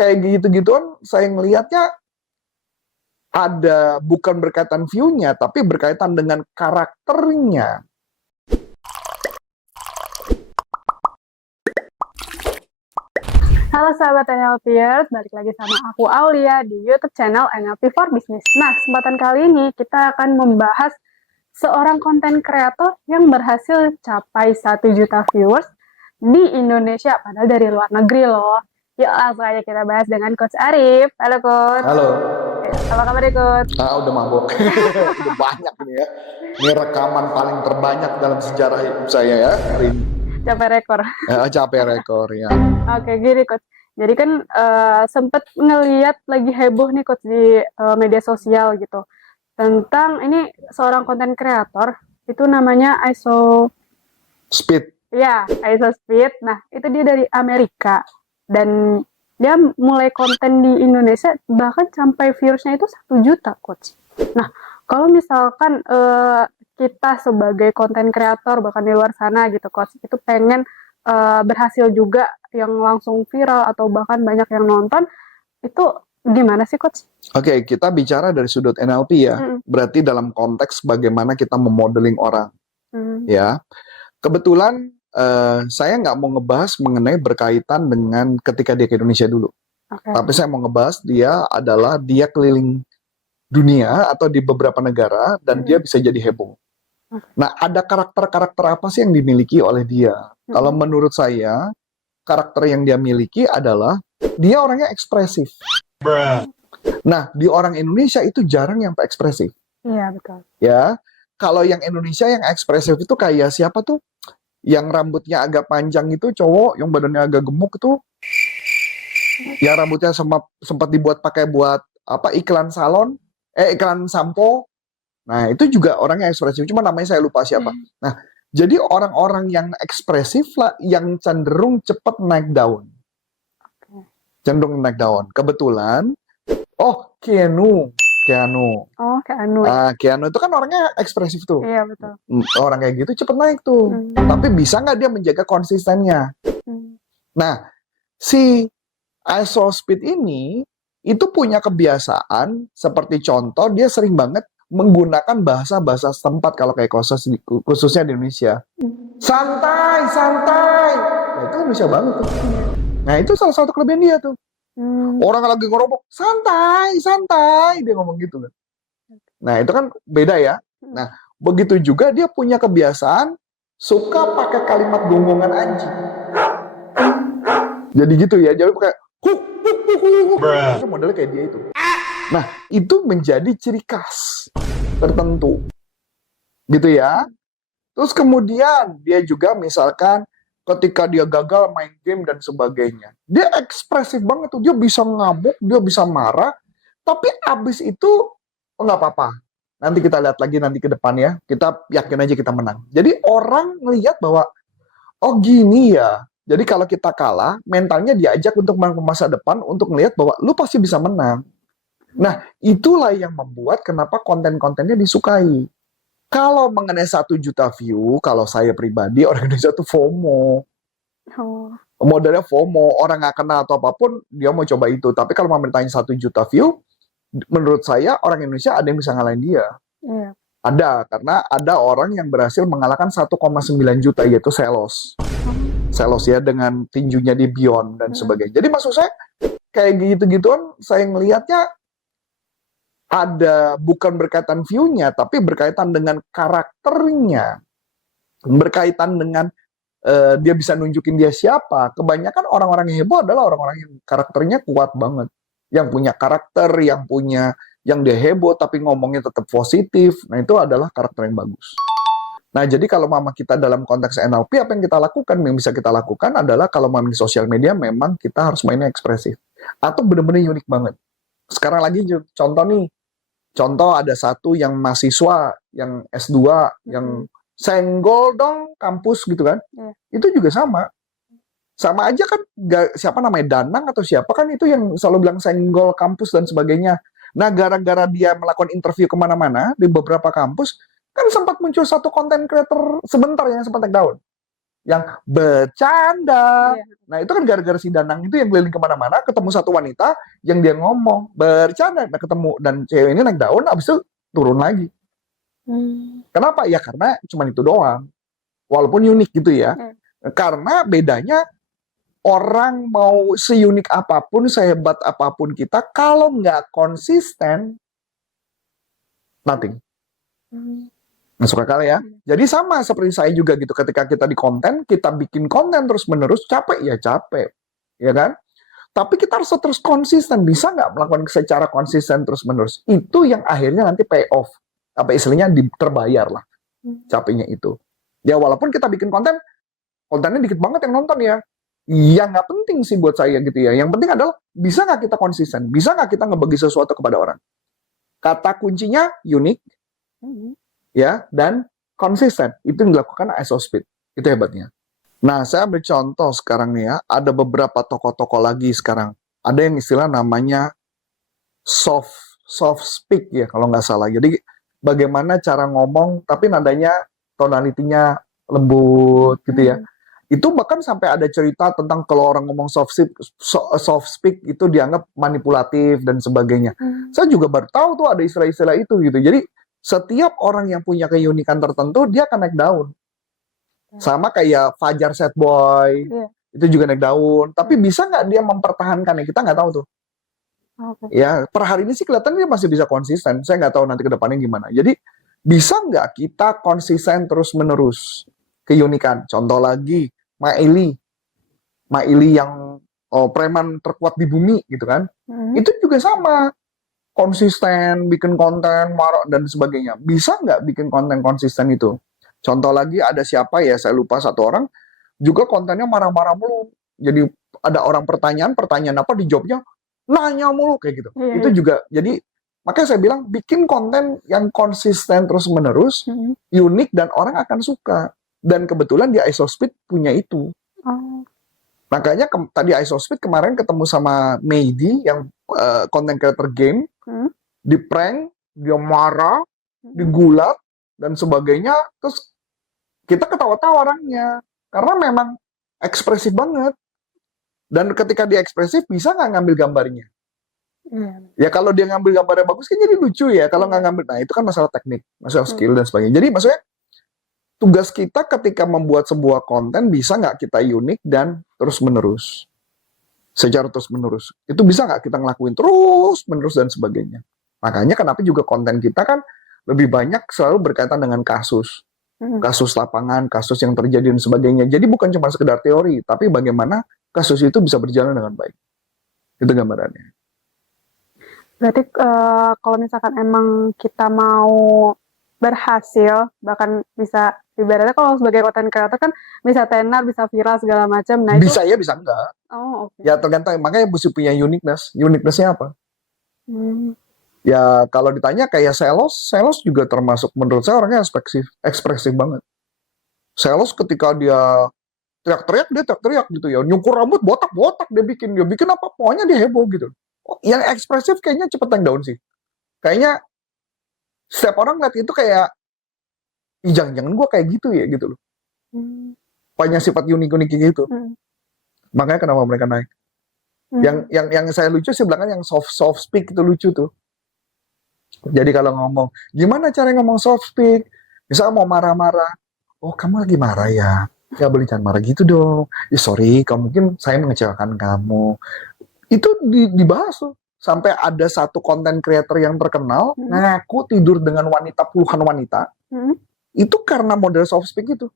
kayak gitu-gituan saya ngelihatnya ada bukan berkaitan view-nya, tapi berkaitan dengan karakternya. Halo sahabat NLPers, balik lagi sama aku Aulia di YouTube channel NLP for Business. Nah, kesempatan kali ini kita akan membahas seorang konten kreator yang berhasil capai 1 juta viewers di Indonesia, padahal dari luar negeri loh. Yuk langsung aja kita bahas dengan Coach Arif. Halo Coach. Halo. Apa kabar Coach? Udah mabok. Udah banyak ini ya. Ini rekaman paling terbanyak dalam sejarah hidup saya ya hari ini. Capai rekor. Capai rekor ya. Oke, gini Coach. Jadi kan sempet ngeliat lagi heboh nih Coach di media sosial gitu. Tentang ini seorang konten kreator, itu namanya ISO Speed. Ya, ISO Speed. Nah, itu dia dari Amerika. Dan dia mulai konten di Indonesia bahkan sampai viewersnya itu 1 juta, Coach. Nah, kalau misalkan kita sebagai konten kreator bahkan di luar sana gitu, Coach, itu pengen berhasil juga yang langsung viral atau bahkan banyak yang nonton, itu gimana sih, Coach? Oke, kita bicara dari sudut NLP ya. Berarti dalam konteks bagaimana kita memodeling orang. Ya, kebetulan saya nggak mau ngebahas mengenai berkaitan dengan ketika dia ke Indonesia dulu. Tapi saya mau ngebahas dia keliling dunia atau di beberapa negara dan dia bisa jadi heboh. Nah, ada karakter-karakter apa sih yang dimiliki oleh dia? Kalau menurut saya, karakter yang dia miliki adalah dia orangnya ekspresif. Nah, di orang Indonesia itu jarang yang ekspresif. Iya, betul. Ya, kalau yang Indonesia yang ekspresif itu kayak siapa tuh? Yang rambutnya agak panjang itu cowok, yang badannya agak gemuk itu, yang rambutnya sempat dibuat pakai buat apa iklan salon, iklan sampo. Nah, itu juga orangnya ekspresif, cuma namanya saya lupa siapa. Nah, jadi orang-orang yang ekspresif lah yang cenderung cepat naik daun. Cenderung naik daun. Kebetulan, Keanu. Oh, Keanu. Keanu itu kan orangnya ekspresif tuh. Iya, betul. Orang kayak gitu cepet naik tuh. Tapi bisa nggak dia menjaga konsistennya? Nah, si ISO Speed ini itu punya kebiasaan seperti contoh dia sering banget menggunakan bahasa-bahasa setempat kalau kayak khususnya di Indonesia. Santai. Nah, itu Indonesia banget tuh. Nah, itu salah satu kelebihan dia tuh. Orang lagi ngerobok, santai, dia ngomong gitu kan. Nah, itu kan beda ya. Nah, begitu juga dia punya kebiasaan suka pakai kalimat gonggongan anjing. Jadi gitu ya, jadi kayak itu modelnya kayak dia itu. Nah, itu menjadi ciri khas tertentu. Gitu ya. Terus kemudian dia juga misalkan ketika dia gagal main game dan sebagainya. Dia ekspresif banget tuh. Dia bisa ngamuk, dia bisa marah. Tapi abis itu, nggak apa-apa. Nanti kita lihat lagi nanti ke depan ya. Kita yakin aja kita menang. Jadi orang ngelihat bahwa, gini ya. Jadi kalau kita kalah, mentalnya diajak untuk masa depan untuk ngelihat bahwa lu pasti bisa menang. Nah, itulah yang membuat kenapa konten-kontennya disukai. Kalau mengenai 1 juta view, kalau saya pribadi, orang Indonesia tuh FOMO. Modelnya FOMO, orang nggak kenal atau apapun, dia mau coba itu. Tapi kalau mau bertanya 1 juta view, menurut saya orang Indonesia ada yang bisa ngalahin dia. Iya. Ada, karena ada orang yang berhasil mengalahkan 1,9 juta, yaitu Selos. Selos ya, dengan tinjunya di Beyond dan sebagainya. Jadi maksud saya, kayak gitu-gituan, saya ngelihatnya ada bukan berkaitan view-nya, tapi berkaitan dengan karakternya. Berkaitan dengan dia bisa nunjukin dia siapa. Kebanyakan orang-orang yang heboh adalah orang-orang yang karakternya kuat banget. Yang punya karakter, yang dia heboh tapi ngomongnya tetap positif. Nah, itu adalah karakter yang bagus. Nah, jadi kalau mama kita dalam konteks NLP, apa yang kita lakukan, yang bisa kita lakukan adalah kalau mama di sosial media, memang kita harus mainnya ekspresif. Atau benar-benar unik banget. Sekarang lagi contoh nih, ada satu yang mahasiswa, yang S2, yang senggol dong kampus gitu kan. Itu juga sama. Sama aja kan, siapa namanya, Danang atau siapa kan itu yang selalu bilang senggol kampus dan sebagainya. Nah, gara-gara dia melakukan interview kemana-mana, di beberapa kampus, kan sempat muncul satu konten creator sebentar yang sempat take down. yang bercanda. Iya. Nah itu kan gara-gara si Danang itu yang keliling kemana-mana, ketemu satu wanita yang dia ngomong bercanda, nah ketemu dan cewek ini naik daun, abis itu turun lagi. Kenapa? Ya karena cuma itu doang. Walaupun unik gitu ya. Karena bedanya orang mau seunik apapun, sehebat apapun kita, kalau nggak konsisten, nothing. Masuk akal ya. Jadi sama seperti saya juga gitu. Ketika kita di konten, kita bikin konten terus-menerus, capek ya capek. Ya kan? Tapi kita harus terus konsisten. Bisa nggak melakukan secara konsisten terus-menerus? Itu yang akhirnya nanti pay off. Apa istilahnya terbayar lah. Capeknya itu. Ya walaupun kita bikin kontennya dikit banget yang nonton ya. Ya nggak penting sih buat saya gitu ya. Yang penting adalah bisa nggak kita konsisten? Bisa nggak kita ngebagi sesuatu kepada orang? Kata kuncinya unik, ya, dan konsisten. Itu yang dilakukan ISO Speed. Itu hebatnya. Nah, saya ambil contoh sekarang nih ya. Ada beberapa tokoh-tokoh lagi sekarang. Ada yang istilah namanya soft speak ya, kalau nggak salah. Jadi, bagaimana cara ngomong, tapi nadanya, tonalitinya lembut gitu ya. Itu bahkan sampai ada cerita tentang kalau orang ngomong soft speak itu dianggap manipulatif dan sebagainya. Saya juga baru tahu tuh ada istilah-istilah itu gitu. Jadi setiap orang yang punya keunikan tertentu dia akan naik daun. Sama kayak Fajar Sad Boy, itu juga naik daun. Tapi bisa nggak dia mempertahankan ya? Kita nggak tahu tuh. Ya per hari ini sih kelihatannya dia masih bisa konsisten. Saya nggak tahu nanti ke depannya gimana. Jadi bisa nggak kita konsisten terus-menerus keunikan? Contoh lagi, Maili yang preman terkuat di bumi gitu kan. Itu juga sama, konsisten bikin konten marah dan sebagainya. Bisa nggak bikin konten konsisten itu? Contoh lagi ada siapa ya, saya lupa satu orang juga kontennya marah-marah mulu. Jadi ada orang pertanyaan apa dijawabnya nanya mulu kayak gitu. Itu juga jadi makanya saya bilang bikin konten yang konsisten terus menerus, unik dan orang akan suka. Dan kebetulan di ISO Speed punya itu. Makanya tadi ISO Speed kemarin ketemu sama Meidi yang content creator game, di prank, dia marah, digulat dan sebagainya, terus kita ketawa-tawa orangnya karena memang ekspresif banget. Dan ketika dia ekspresif bisa nggak ngambil gambarnya? Ya kalau dia ngambil gambarnya bagus kan jadi lucu ya. Kalau nggak ngambil, nah itu kan masalah teknik, masalah skill dan sebagainya. Jadi maksudnya tugas kita ketika membuat sebuah konten bisa nggak kita unik dan terus-menerus. Secara terus-menerus. Itu bisa nggak kita ngelakuin terus-menerus dan sebagainya. Makanya kenapa juga konten kita kan lebih banyak selalu berkaitan dengan kasus. Kasus lapangan, kasus yang terjadi dan sebagainya. Jadi bukan cuma sekedar teori, tapi bagaimana kasus itu bisa berjalan dengan baik. Itu gambarannya. Berarti kalau misalkan emang kita mau berhasil, bahkan bisa ibaratnya kalau sebagai content creator kan bisa tenar, bisa viral segala macam. Nah, bisa ya, bisa enggak. Ya tergantung, makanya mesti punya uniqueness. Uniqueness-nya apa? Ya kalau ditanya kayak Selos juga termasuk menurut saya orangnya ekspresif banget. Selos ketika dia teriak-teriak gitu ya, nyukur rambut botak-botak dia bikin apa, pokoknya dia heboh gitu. Yang ekspresif kayaknya cepet naik daun sih. Kayaknya setiap orang lihat itu kayak, jangan-jangan gue kayak gitu ya gitu loh. Banyak sifat unik-unik gitu. Makanya kenapa mereka naik. Yang saya lucu sih belakang yang soft speak itu lucu tuh. Jadi kalau ngomong, gimana cara ngomong soft speak? Misalnya mau marah-marah, oh kamu lagi marah ya? Ya boleh jangan marah gitu dong. Sorry, mungkin saya mengecewakan kamu. Itu dibahas tuh. Sampai ada satu konten creator yang terkenal ngaku tidur dengan puluhan wanita. Itu karena model soft speak itu.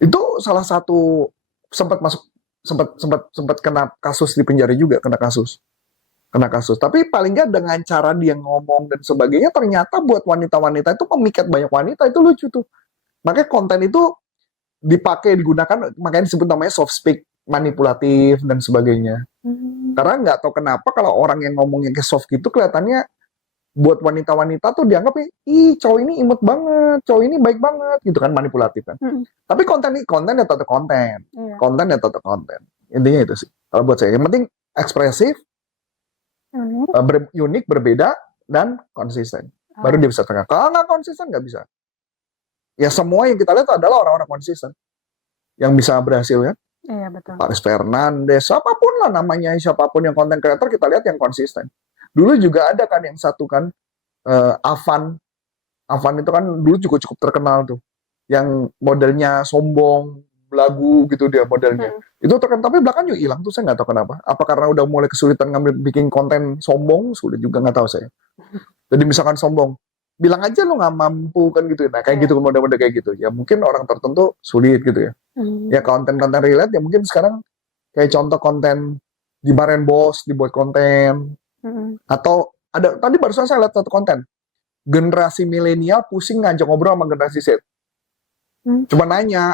Itu salah satu sempat kena kasus di penjara juga, kena kasus. Tapi paling nggak dengan cara dia ngomong dan sebagainya ternyata buat wanita-wanita itu memikat banyak wanita, itu lucu tuh. Makanya konten itu digunakan, makanya disebut namanya soft speak, manipulatif dan sebagainya. Karena nggak tahu kenapa kalau orang yang ngomongnya kayak soft gitu kelihatannya buat wanita-wanita tuh dianggap cowok ini imut banget, cowok ini baik banget gitu kan, manipulatif kan. Tapi konten ya tetap konten. Konten ya tetap konten. Intinya itu sih. Kalau buat saya yang penting ekspresif, unik, berbeda dan konsisten. Baru dia bisa terkenal. Kalau nggak konsisten nggak bisa. Ya semua yang kita lihat adalah orang-orang konsisten yang bisa berhasil kan. Iya, betul. Paris Fernandes, siapapun lah namanya, siapapun yang konten creator kita lihat yang konsisten. Dulu juga ada kan yang satu kan, Avan. Avan itu kan dulu juga cukup terkenal tuh. Yang modelnya sombong, belagu gitu dia modelnya. Itu terkenal, tapi belakangan juga hilang tuh, saya nggak tahu kenapa. Apa karena udah mulai kesulitan ngambil bikin konten sombong, sulit juga nggak tahu saya. Jadi misalkan sombong, bilang aja lu nggak mampu kan gitu. Nah kayak gitu, model-model kayak gitu. Ya mungkin orang tertentu sulit gitu ya. Ya konten-konten relate ya mungkin sekarang kayak contoh konten dimarahin bos dibuat konten, atau ada tadi barusan saya lihat satu konten generasi milenial pusing ngajak ngobrol sama generasi Z. Cuma nanya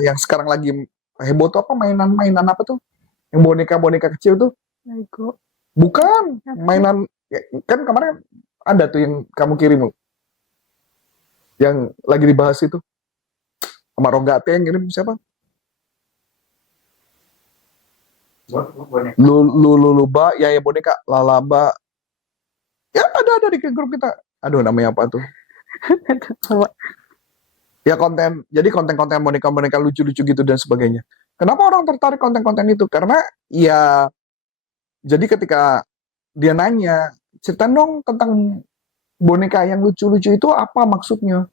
yang sekarang lagi heboh tuh apa, mainan apa tuh yang boneka kecil tuh? Lego. Bukan mainan, kan kemarin ada tuh yang kamu kirim yang lagi dibahas itu sama Rogate yang ngirim siapa? Luluba, ya boneka Lalaba. Ya ada di grup kita. Aduh namanya apa tuh? Ya jadi konten-konten boneka-boneka lucu-lucu gitu dan sebagainya. Kenapa orang tertarik konten-konten itu? Karena ya jadi ketika dia nanya, cerita dong tentang boneka yang lucu-lucu itu apa maksudnya?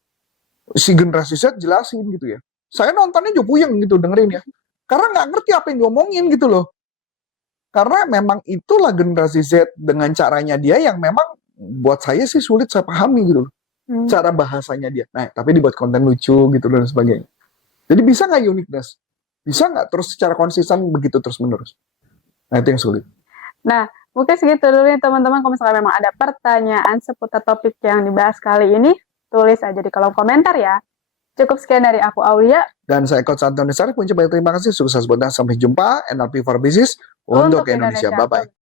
Si generasi Z jelasin gitu ya. Saya nontonnya juga puyeng gitu dengerin ya. Karena nggak ngerti apa yang diomongin gitu loh. Karena memang itulah generasi Z dengan caranya dia yang memang buat saya sih sulit saya pahami gitu loh. Cara bahasanya dia. Nah, tapi dibuat konten lucu gitu dan sebagainya. Jadi bisa nggak uniqueness? Bisa nggak terus secara konsisten begitu terus-menerus? Nah, itu yang sulit. Nah, mungkin segitu dulu nih teman-teman. Kalau misalnya memang ada pertanyaan seputar topik yang dibahas kali ini, tulis aja di kolom komentar ya. Cukup sekian dari aku, Aulia. Dan saya Coach Antoni Sarif. Terima kasih. Sukses buat Anda. Sampai jumpa. NLP for Business untuk Indonesia. Bye-bye.